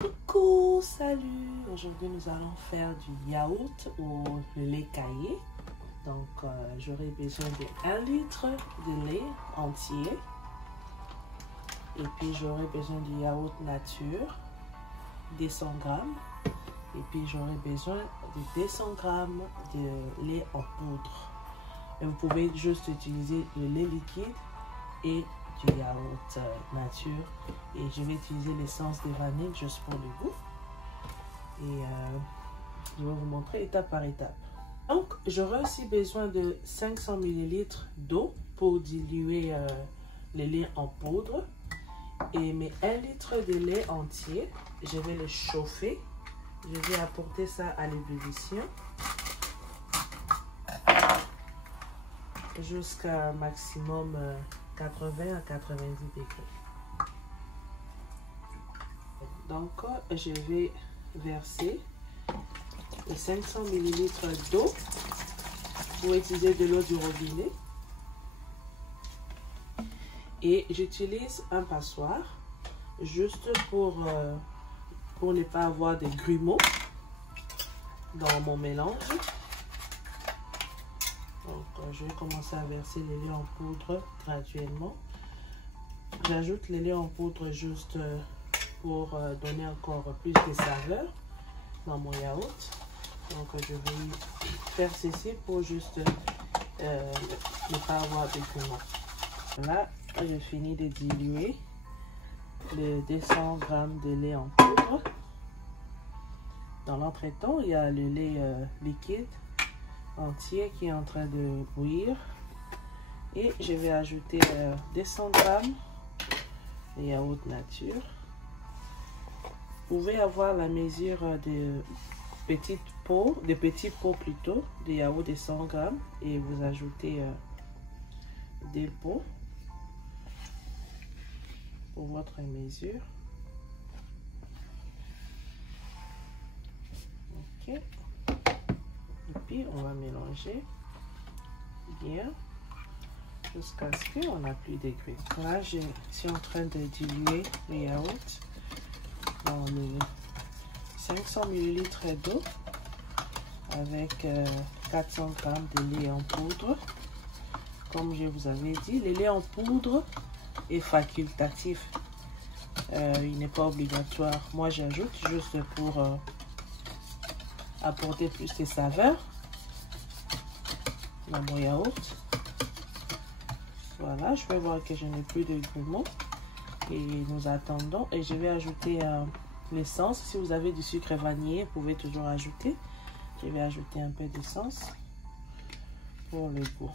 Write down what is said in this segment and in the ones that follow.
Coucou, salut! Aujourd'hui, nous allons faire du yaourt ou le lait caillé. Donc, j'aurai besoin de 1 litre de lait entier. Et puis, j'aurai besoin du yaourt nature, 200 grammes. Et puis, j'aurai besoin de 200 grammes de lait en poudre. Et vous pouvez juste utiliser le lait liquide et du yaourt nature. Et je vais utiliser l'essence de vanille juste pour le goût. Et je vais vous montrer étape par étape. Donc, j'aurai aussi besoin de 500 ml d'eau pour diluer le lait en poudre. Et mes 1 litre de lait entier, je vais le chauffer. Je vais apporter ça à l'ébullition jusqu'à maximum 80 à 90 degrés. Donc, je vais verser les 500 ml d'eau. Vous utiliser de l'eau du robinet. Et j'utilise un passoire juste pour ne pas avoir des grumeaux dans mon mélange. Donc, je vais commencer à verser le lait en poudre graduellement. J'ajoute le lait en poudre juste pour donner encore plus de saveur dans mon yaourt. Donc, je vais faire ceci pour juste ne pas avoir de grumeaux. Là, j'ai fini de diluer les 200 g de lait en poudre. Dans l'entretemps, il y a le lait liquide entier qui est en train de bouillir. Et je vais ajouter 200 g de yaourt nature. Vous pouvez avoir la mesure de petits pots plutôt, de yaourt de 100 g et vous ajoutez des pots pour votre mesure. Ok. Et puis on va mélanger bien jusqu'à ce qu'on n'a plus de grumeaux. Là, je suis en train de diluer le yaourt dans les 500 ml d'eau avec 400 g de lait en poudre. Comme je vous avais dit, le lait en poudre est facultatif. Il n'est pas obligatoire. Moi, j'ajoute juste pour apporter plus de saveur dans mon yaourt. Voilà, je vais voir que je n'ai plus de grumeaux. Et nous attendons. Et je vais ajouter l'essence. Si vous avez du sucre vanillé, vous pouvez toujours ajouter. Je vais ajouter un peu d'essence pour le goût.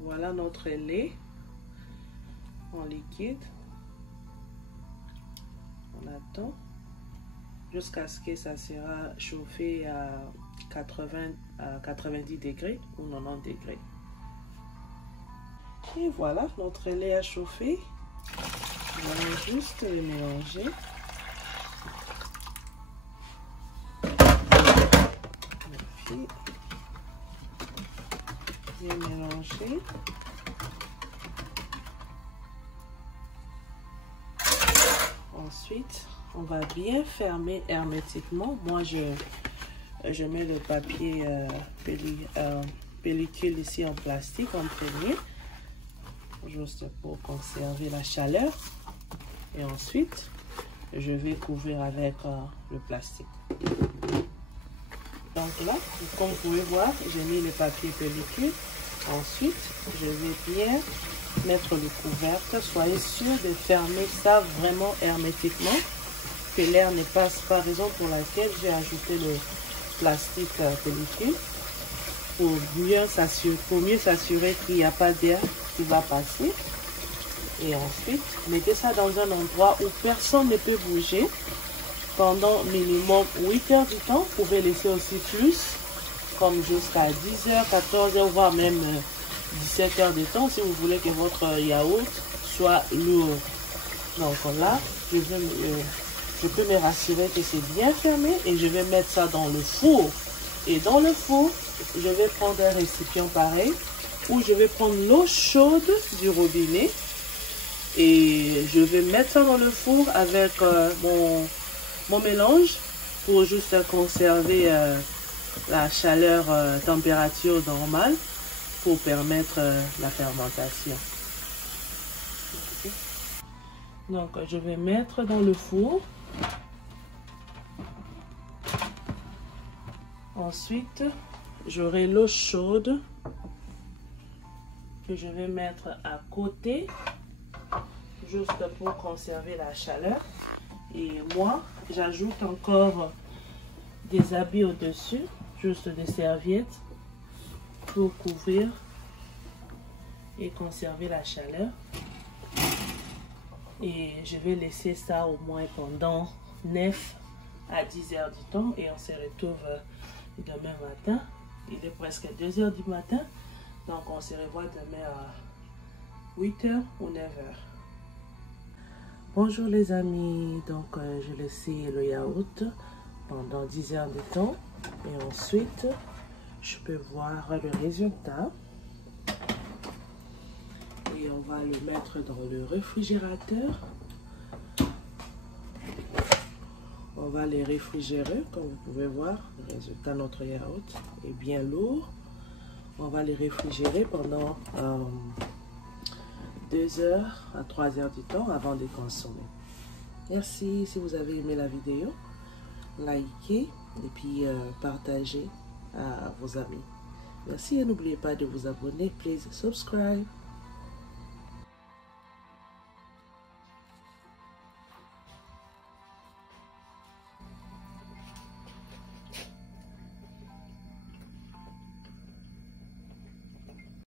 Voilà notre lait en liquide. On attend jusqu'à ce que ça sera chauffé à 90 degrés ou 90 degrés. Et voilà, notre lait a chauffé. On va juste le mélanger. Et puis, bien mélanger. Ensuite, on va bien fermer hermétiquement. Moi, je mets le papier pellicule ici en plastique en premier, juste pour conserver la chaleur. Et ensuite, je vais couvrir avec le plastique. Donc là, comme vous pouvez voir, j'ai mis le papier pellicule. Ensuite, je vais bien mettre le couvercle. Soyez sûr de fermer ça vraiment hermétiquement, que l'air ne passe pas, raison pour laquelle j'ai ajouté le plastique pellicule pour mieux s'assurer qu'il n'y a pas d'air qui va passer. Et ensuite, mettez ça dans un endroit où personne ne peut bouger pendant minimum 8 heures du temps. Vous pouvez laisser aussi plus, comme jusqu'à 10 heures, 14 heures, voire même 17 heures de temps si vous voulez que votre yaourt soit lourd. Donc là, je peux me rassurer que c'est bien fermé et je vais mettre ça dans le four. Et dans le four, je vais prendre un récipient pareil où je vais prendre l'eau chaude du robinet et je vais mettre ça dans le four avec mon mélange pour juste conserver la chaleur, température normale pour permettre la fermentation. Donc, je vais mettre dans le four. Ensuite, j'aurai l'eau chaude que je vais mettre à côté, juste pour conserver la chaleur. Et moi, j'ajoute encore des habits au-dessus, juste des serviettes pour couvrir et conserver la chaleur. Et je vais laisser ça au moins pendant 9 à 10 heures du temps et on se retrouve demain matin. Il est presque 2 heures du matin, donc on se revoit demain à 8 heures ou 9 heures. Bonjour les amis, donc je laisse le yaourt pendant 10 heures de temps et ensuite je peux voir le résultat. Et on va le mettre dans le réfrigérateur. On va les réfrigérer, comme vous pouvez voir. Le résultat, notre yaourt est bien lourd. On va les réfrigérer pendant 2 heures à 3 heures du temps avant de consommer. Merci. Si vous avez aimé la vidéo, likez et puis partagez à vos amis. Merci et n'oubliez pas de vous abonner. Please subscribe.